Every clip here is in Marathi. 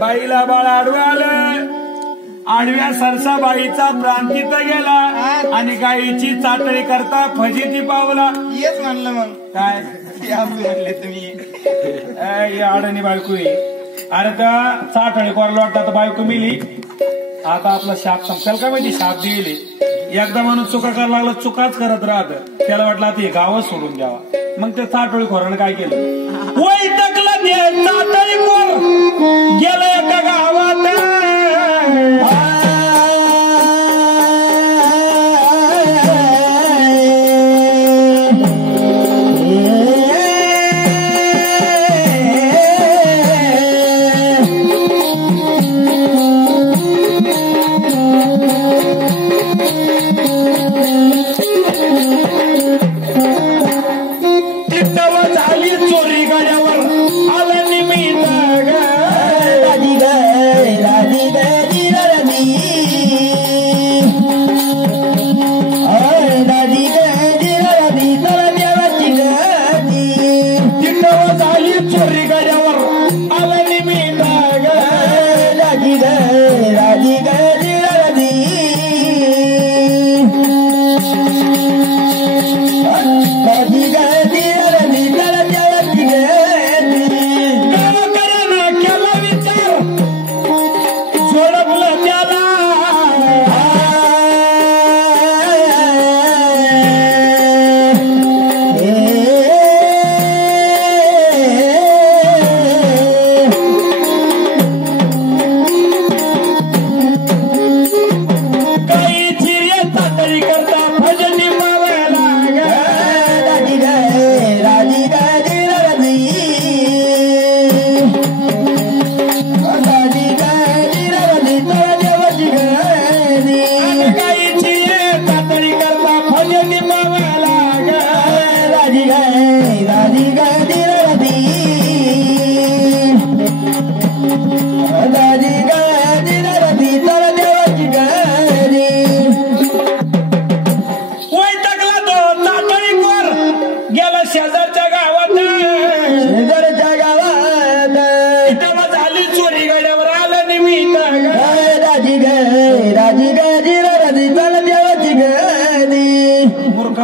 बाईला बाळ आडवं आलं. आडव्या सरसा बाईचा प्रांतित गेला आणि गाईची चाटळी करता फजिती पावला. येच म्हणलं मग काय म्हणले तुम्ही अडणी बायको अरे त्या चाटळी करायला वाटत बायको मिली. आता आपला शाप संपल का माहिती शाप दिली. एकदा माणूस चुका करायला लागला चुकाच करत राहत. त्याला वाटलं आता हे गावच सोडून द्यावा. मग ते चाटळी खोरानं काय केलं वैतकला चाटळी खोर गेलं एका गावात.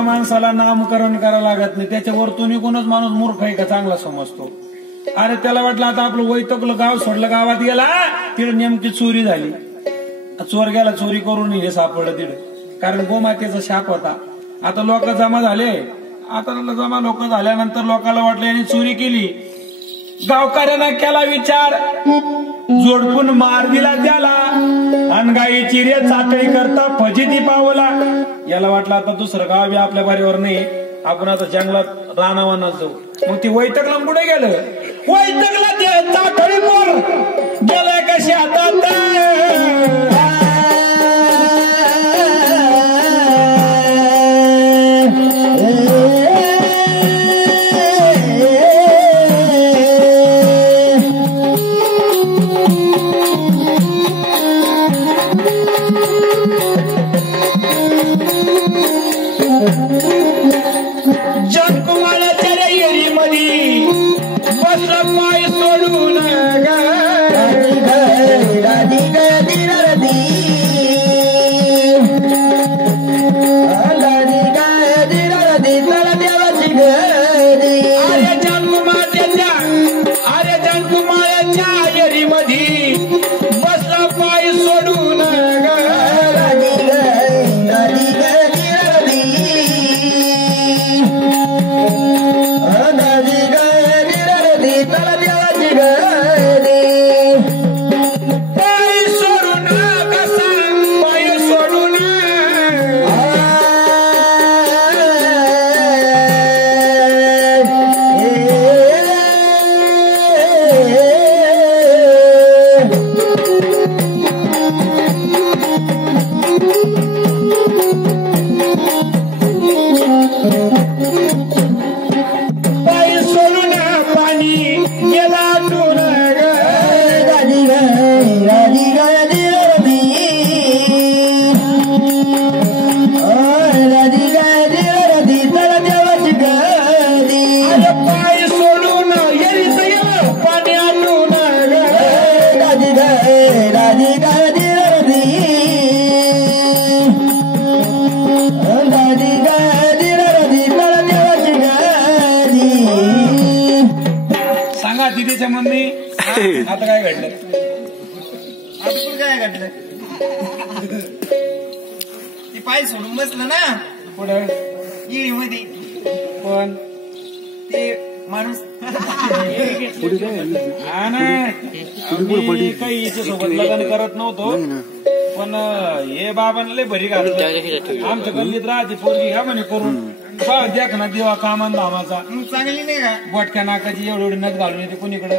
माणसाला नामकरण करावं लागत नाही. त्याच्यावर तुम्ही कोणच माणूस मूर्ख आहे का चांगला समजतो. अरे त्याला वाटलं आता आपलं वैतकलं गाव सोडलं गावात गेला तिकडे नेमकी चोरी झाली. चोर गेला चोरी करून हे सापडलं तिकडे कारण गोमातेचा शाप होता. आता लोक जमा झाले. आता जमा लोक झाल्यानंतर लोकांना वाटलं यांनी चोरी केली. गावकऱ्यानं केला विचार जोडपून मार दिला त्याला आणि गाईची रे चाटळी करता फजिती पावला. याला वाटलं आता दुसरं गाव बी आपल्या बारीवर नाही आपण आता जंगलात रानावानात जाऊ. मग ती वैतकला कुठे गेलं वैतकला ते चाटळी कोर गेलाय कशी हातात. राधिका राधिका दिरदी राधिका दिरदी मला देवाची गादी. सांगा तिथेच्या मम्मी आता काय घडलं? आपण काय घडलं? ती पाय सोडून बसलं ना पुढं ये मध्ये पण ते माणूस हा ना मी काही याच्यासोबत लग्न करत नव्हतो पण हे बाबांना लय भरी घातलं. आमच्या गल्लीत राहते पोरगी घ्या म्हणे करून देख ना देवा कामान धामाचा मग चांगली नाही का? बोटक्या नाकाची एवढी एवढी नथ घालून येते कोणीकडे.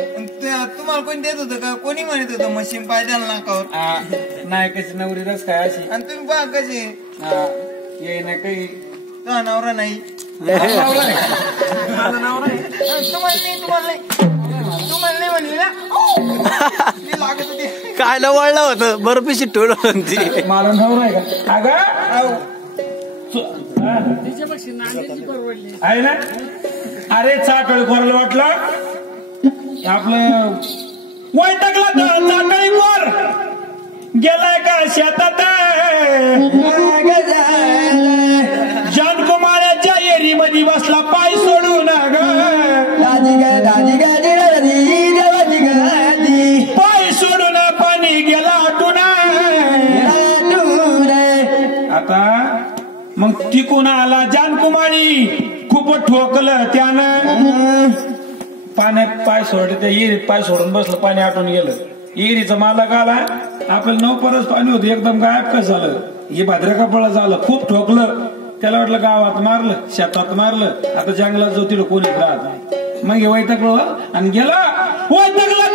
तुम्हाला कोणी देत होतं का? कोणी म्हणत होतं मशीन पाय द्याल नाकावर? नायकाची नवरी रस काय अशी आणि तुम्ही बघा कसे ये ना काही तुझा नवरा नाही माझा नवरा आहे. तुम्हाला नाही तुम्हाला नाही म्हणले ना मी लागत होते. काय वळलं होतं बर्फीशी ठेवलं होती. मला नवरा आहे का? अगं आहे ना. अरे चाटळी कोरला वाटलं आपलं वैतकला चाटळी कोर गेलाय का शेतात जानकुमाराच्या एरीमध्ये बसला पाय सोडून पाय सोडून पाणी गेला आटून. आता मग तिकून आला जानकुमारी खूप ठोकलं त्यानं पाण्यात पाय सोडले त्या इरीत पाय सोडून बसलं पाणी आटून गेलं. इरीचा मालक आला आपल्याला 9 परस पाणी होतं एकदम गायब कसं झालं हे भाद्र कपाळ झालं खूप ठोकलं त्याला वाटलं गावात मारलं शेतात मारलं आता जंगलात जो तिला कोणीच राहत नाही. मग हे वैतकलं आणि गेला वैतकला